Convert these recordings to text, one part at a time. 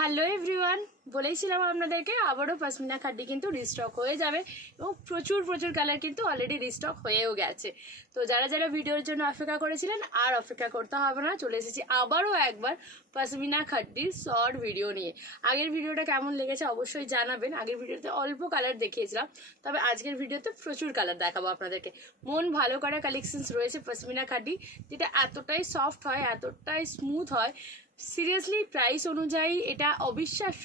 Hello everyone, বলেইছিলাম আপনাদেরকে আবারও পশমিনা খাড্ডি কিন্তু রিস্টক হয়ে যাবে এবং প্রচুর প্রচুর কালার কিন্তু অলরেডি রিস্টক হয়েও গেছে। তো যারা যারা ভিডিওর জন্য অপেক্ষা করেছিলেন আর অপেক্ষা করতে হবে না, চলে এসেছি আবারও একবার পশমিনা খাড্ডির শর্ট ভিডিও নিয়ে। আগের ভিডিওটা কেমন লেগেছে অবশ্যই জানাবেন। আগের ভিডিওতে অল্প কালার দেখিয়েছিলাম, তবে আজকের ভিডিওতে প্রচুর কালার দেখাবো আপনাদেরকে। মন ভালো করা কালেকশনস রয়েছে পশমিনা খাড্ডি, যেটা এতটাই সফট হয়, এতটাই স্মুথ হয়। সিরিয়াসলি প্রাইস অনুযায়ী এটা অবিশ্বাস্য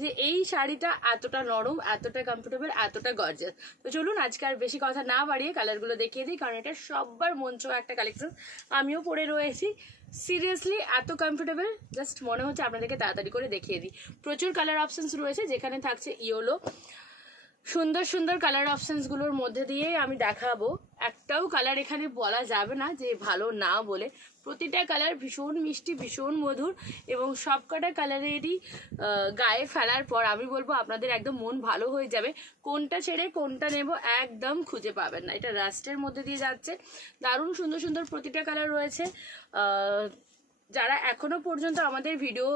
যে এই শাড়িটা এতটা নরম, এতটা কমফোর্টেবল, এতটা গর্জিয়াস। তো চলুন আজকে আর বেশি কথা না বাড়িয়ে কালারগুলো দেখিয়ে দিই, কারণ এটা সবার মন ছোঁয়া একটা কালেকশন। আমিও পরে রয়েছি, সিরিয়াসলি এত কমফোর্টেবল, জাস্ট মনে হচ্ছে আপনাদেরকে তাড়াতাড়ি করে দেখিয়ে দিই। প্রচুর কালার অপশনস রয়েছে, যেখানে থাকছে ইয়েলো। সুন্দর সুন্দর কালার অপশনসগুলোর মধ্যে দিয়েই আমি দেখাবো। একটাও কালার এখানে বলা যাবে না যে ভালো না বলে। প্রতিটা কালার ভীষণ মিষ্টি, ভীষণ মধুর, এবং সবকটা কালারেরই গায়ে ফেলার পর আমি বলবো আপনাদের একদম মন ভালো হয়ে যাবে। কোনটা ছেড়ে কোনটা নেব একদম খুঁজে পাবেন না। এটা রাস্টের মধ্যে দিয়ে যাচ্ছে, দারুণ সুন্দর সুন্দর প্রতিটা কালার রয়েছে। যারা এখনো পর্যন্ত আমাদের ভিডিও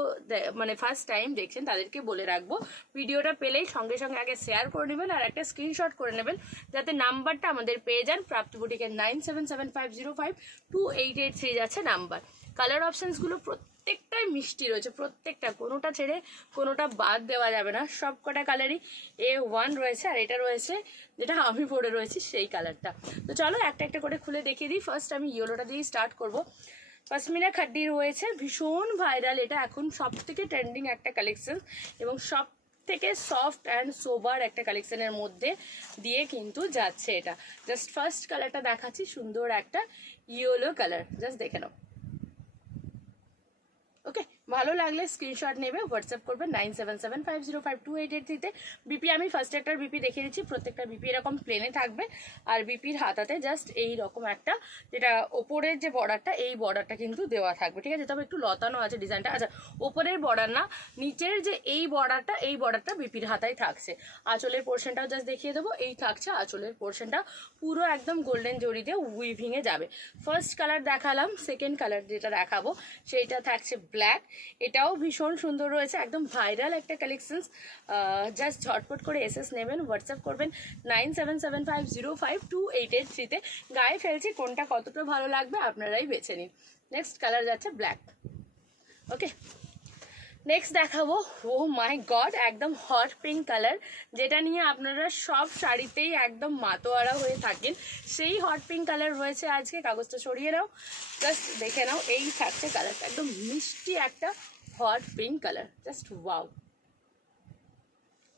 মানে ফার্স্ট টাইম দেখছেন তাদেরকে বলে রাখবো, ভিডিওটা পেলেই সঙ্গে সঙ্গে আগে শেয়ার করে নেবেন আর একটা স্ক্রিনশট করে নেবেন, যাতে নাম্বারটা আমাদের পেয়ে যান। প্রাপ্ত বুটিকের 9775052883 যাচ্ছে নাম্বার। কালার অপশনসগুলো প্রত্যেকটাই মিষ্টি রয়েছে, প্রত্যেকটা, কোনোটা ছেড়ে কোনোটা বাদ দেওয়া যাবে না। সব কটা কালারই A1 রয়েছে, আর এটা রয়েছে যেটা আমি পরে রয়েছি সেই কালারটা। তো চলো একটা একটা করে খুলে দেখিয়ে দিই। ফার্স্ট আমি ইয়েলোটা দিয়েই স্টার্ট করবো। পশমিনা খাড্ডি রয়েছে, ভীষণ ভাইরাল, এটা এখন সব থেকে ট্রেন্ডিং একটা কালেকশন এবং সব থেকে সফট অ্যান্ড সোবার একটা কালেকশনের মধ্যে দিয়ে কিন্তু যাচ্ছে। এটা জাস্ট ফার্স্ট কালারটা দেখাচ্ছি, সুন্দর একটা ইয়েলো কালার, জাস্ট দেখে নাও। ওকে, ভালো লাগলে স্ক্রিনশট নেবে, হোয়াটসঅ্যাপ করবে 9775052883-তে। বিপি আমি ফার্স্ট একটার বিপি দেখিয়ে দিচ্ছি। প্রত্যেকটা বিপি এরকম প্লেনে থাকবে, আর বিপির হাতাতে জাস্ট এই রকম একটা, যেটা ওপরের যে বর্ডারটা, এই বর্ডারটা কিন্তু দেওয়া থাকবে, ঠিক আছে? তবে একটু লতানো আছে ডিজাইনটা। আচ্ছা, ওপরের বর্ডার না, নিচের যে এই বর্ডারটা, এই বর্ডারটা বিপির হাতায় থাকছে। আঁচলের পোর্শনটাও জাস্ট দেখিয়ে দেবো, এই থাকছে আঁচলের পোর্শনটা, পুরো একদম গোল্ডেন জরি দিয়ে উইভিংয়ে যাবে। ফার্স্ট কালার দেখালাম, সেকেন্ড কালার যেটা দেখাবো সেইটা থাকছে ব্ল্যাক। এটাও ভীষণ সুন্দর রয়েছে, একদম ভাইরাল একটা কালেকশনস। জাস্ট ঝটপট করে এসএস নেবেন, হোয়াটসঅ্যাপ করবেন 9775052883-তে। গায়ে ফেলছি, কোনটা কতটা ভালো লাগবে আপনারাই বেছে নিন। নেক্সট কালার যাচ্ছে ব্ল্যাক। ওকে, নেক্সট দেখাবো, ও মাই গড, একদম হট পিঙ্ক কালার, যেটা নিয়ে আপনারা সব শাড়িতেই একদম মাতোয়ারা হয়ে থাকেন। সেই হট পিঙ্ক কালার রয়েছে আজকে। কাগজটা সরিয়ে নাও, জাস্ট দেখে নাও, এই থাকছে কালারটা, একদম মিষ্টি একটা hot pink colour, just wow.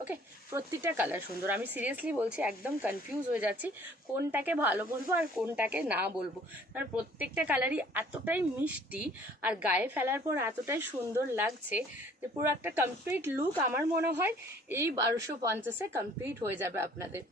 Okay, প্রত্যেকটা কালার সুন্দর। আমি সিরিয়াসলি বলছি, একদম কনফিউজ হয়ে যাচ্ছি কোনটাকে ভালো বলবো আর কোনটাকে না বলবো, কারণ প্রত্যেকটা কালারই এতটাই মিষ্টি আর গায়ে ফেলার পর এতটাই সুন্দর লাগছে যে পুরো একটা কমপ্লিট লুক আমার মনে হয় এই 1250-এ কমপ্লিট হয়ে যাবে আপনাদের।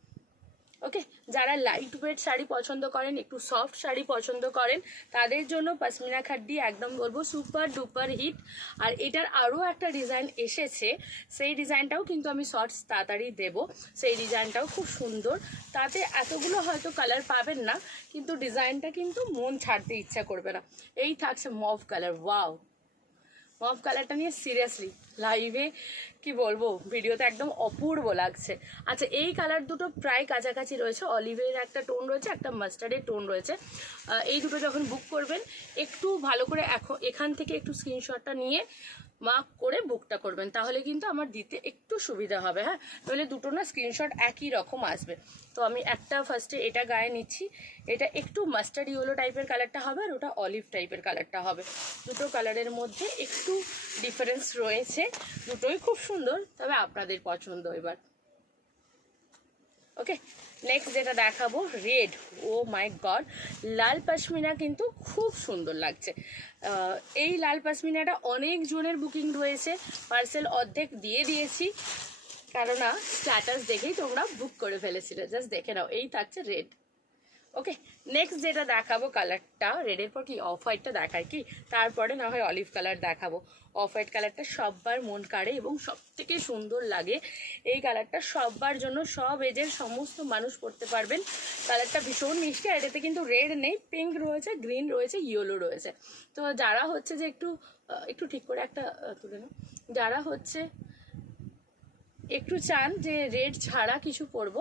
ওকে, যারা লাইট ওয়েট শাড়ি পছন্দ করেন, একটু সফট শাড়ি পছন্দ করেন, তাদের জন্য পশমিনা খাড্ডি একদম বলবো সুপার ডুপার হিট। আর এটার আরও একটা ডিজাইন এসেছে, সেই ডিজাইনটাও কিন্তু আমি শর্টস তাড়াতাড়ি দেবো। সেই ডিজাইনটাও খুব সুন্দর, তাতে এতগুলো হয়তো কালার পাবেন না, কিন্তু ডিজাইনটা কিন্তু মন ছাড়তে ইচ্ছা করবে না। এই থাকছে মভ কালার, ওয়াও। মভ কালারটা নিয়ে সিরিয়াসলি লাইভে কি বলবো, ভিডিওতে একদম অপূর্ব লাগছে। আচ্ছা, এই কালার দুটো প্রায় কাছাকাছি রয়েছে, অলিভের একটা টোন রয়েছে, একটা মাস্টার্ডের টোন রয়েছে। এই দুটো যখন বুক করবেন একটু ভালো করে এখান থেকে একটু স্ক্রিনশটটা নিয়ে মার্ক করে বুকটা করবেন, তাহলে কিন্তু আমার দিতে একটু সুবিধা হবে। হ্যাঁ, তাহলে দুটো না স্ক্রিনশট একই রকম আসবে। তো আমি একটা ফার্স্টে এটা গায়ে নিচ্ছি, এটা একটু মাস্টার্ড ইয়েলো টাইপের কালারটা হবে, আর ওটা অলিভ টাইপের কালারটা হবে। দুটো কালারের মধ্যে একটু ডিফারেন্স রয়েছে, দুটোই খুব সুন্দর, তবে আপনাদের পছন্দ এবার। ওকে, নেক্সট যেটা দেখাবো রেড, ও মাই গড, লাল পশমিনা কিন্তু খুব সুন্দর লাগছে। এই লাল পশমিনাটা অনেক জনের বুকিং রয়েছে, পার্সেল অর্ধেক দিয়ে দিয়েছি, কেননা স্ট্যাটাস দেখেই তোমরা বুক করে ফেলেছিলে। জাস্ট দেখে নাও, এই থাকছে রেড। ওকে, নেক্সট যেটা দেখাবো কালারটা, রেডের পর কি অফ হোয়াইটটা দেখায় কি, তারপরে না হয় অলিভ কালার দেখাবো। অফ হোয়াইট কালারটা সববার মন কাড়ে এবং সব থেকে সুন্দর লাগে। এই কালারটা সববার জন্য, সব এজের সমস্ত মানুষ পরতে পারবেন। কালারটা ভীষণ মিষ্টি, আর এটাতে কিন্তু রেড নেই, পিঙ্ক রয়েছে, গ্রিন রয়েছে, ইয়েলো রয়েছে। তো যারা হচ্ছে যে একটু একটু ঠিক করে একটা তুলে নাও, যারা হচ্ছে একটু চান যে রেড ছাড়া কিছু পরবো,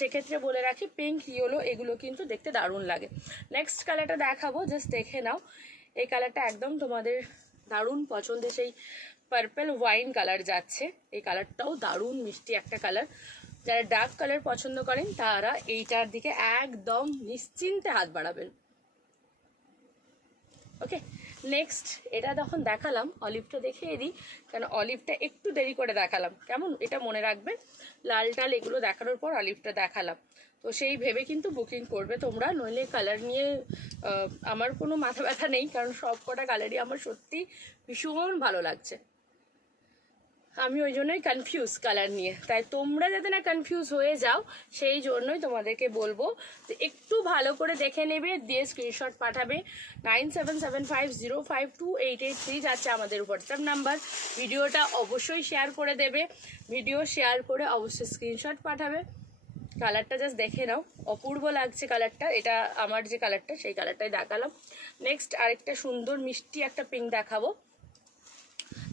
সেক্ষেত্রে বলে রাখি পিঙ্ক, ইয়েলো এগুলো কিন্তু দেখতে দারুণ লাগে। নেক্সট কালারটা দেখাবো, জাস্ট দেখে নাও। এই কালারটা একদম তোমাদের দারুণ পছন্দের, সেই পার্পল ওয়াইন কালার যাচ্ছে। এই কালারটাও দারুণ মিষ্টি একটা কালার। যারা ডার্ক কালার পছন্দ করেন তারা এইটার দিকে একদম নিশ্চিন্তে হাত বাড়াবেন। ওকে, নেক্সট এটা যখন দেখালাম, অলিভটা দেখিয়ে দিই, কেন অলিভটা একটু দেরি করে দেখালাম, কেমন এটা মনে রাখবে। লাল টাল এগুলো দেখানোর পর অলিভটা দেখালাম, তো সেই ভেবে কিন্তু বুকিং করবে তোমরা, নইলে কালার নিয়ে আমার কোনো মাথা ব্যথা নেই, কারণ সব কটা কালারই আমার সত্যি ভীষণ ভালো লাগছে। আমি ওই জন্যই কনফিউজ কালার নিয়ে, তাই তোমরা যাতে না কনফিউজ হয়ে যাও সেই জন্যই তোমাদেরকে বলবো যে একটু ভালো করে দেখে নেবে, দিয়ে স্ক্রিনশট পাঠাবে। 9775052883 যাচ্ছে আমাদের হোয়াটসঅ্যাপ নাম্বার। ভিডিওটা অবশ্যই শেয়ার করে দেবে, ভিডিও শেয়ার করে অবশ্যই স্ক্রিনশট পাঠাবে। কালারটা জাস্ট দেখে নাও, অপূর্ব লাগছে কালারটা। এটা আমার যে কালারটা সেই কালারটাই দেখালাম। নেক্সট আরেকটা সুন্দর মিষ্টি একটা পিঙ্ক দেখাবো,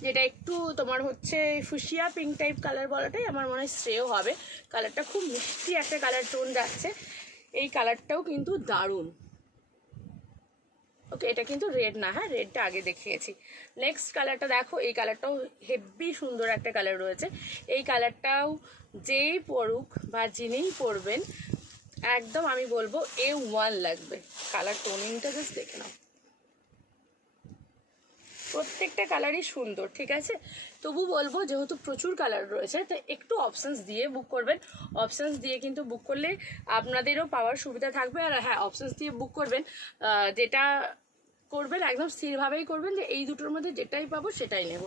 যেটা একটু তোমার হচ্ছে ফুসিয়া পিঙ্ক টাইপ কালার বলাটাই আমার মনে হয় শ্রেয় হবে। কালারটা খুব মিষ্টি একটা কালার টোন যাচ্ছে, এই কালারটাও কিন্তু দারুণ। ওকে, এটা কিন্তু রেড না, হ্যাঁ রেডটা আগে দেখিয়েছি। নেক্সট কালারটা দেখো, এই কালারটাও হেভি সুন্দর একটা কালার রয়েছে। এই কালারটাও যেই পরুক বা যিনিই পরবেন একদম আমি বলবো A1 লাগবে। কালার টোনিংটা জাস্ট দেখে নাও, প্রত্যেকটা কালারই সুন্দর, ঠিক আছে। তবু বলবো যেহেতু প্রচুর কালার রয়েছে, তো একটু অপশানস দিয়ে বুক করবেন। অপশানস দিয়ে কিন্তু বুক করলে আপনাদেরও পাওয়ার সুবিধা থাকবে। আর হ্যাঁ, অপশানস দিয়ে বুক করবেন, যেটা করবেন একদম স্থিরভাবেই করবেন যে এই দুটোর মধ্যে যেটাই পাবো সেটাই নেব,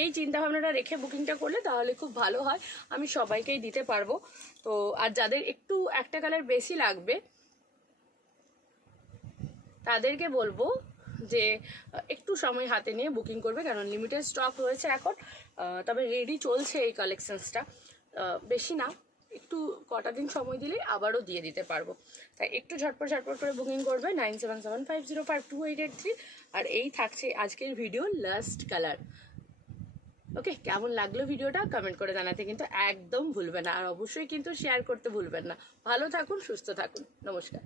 এই চিন্তাভাবনাটা রেখে বুকিংটা করলে তাহলে খুব ভালো হয়, আমি সবাইকেই দিতে পারবো। তো আর যাদের একটু একটা কালার বেশি লাগবে তাদেরকে বলবো যে একটু সময় হাতে নিয়ে বুকিং করবে, কারণ লিমিটেড স্টক রয়েছে এখন। তবে রেডি চলছে এই কালেকশনসটা, বেশি না, একটু কটা দিন সময় দিলে আবারও দিয়ে দিতে পারবো। তাই একটু ঝটপট ঝটপট করে বুকিং করবে। 9775052883। আর এই থাকছে আজকের ভিডিও লাস্ট কালার। ওকে, কেমন লাগলো ভিডিওটা কমেন্ট করে জানাতে কিন্তু একদম ভুলবেন না, আর অবশ্যই কিন্তু শেয়ার করতে ভুলবেন না। ভালো থাকুন, সুস্থ থাকুন, নমস্কার।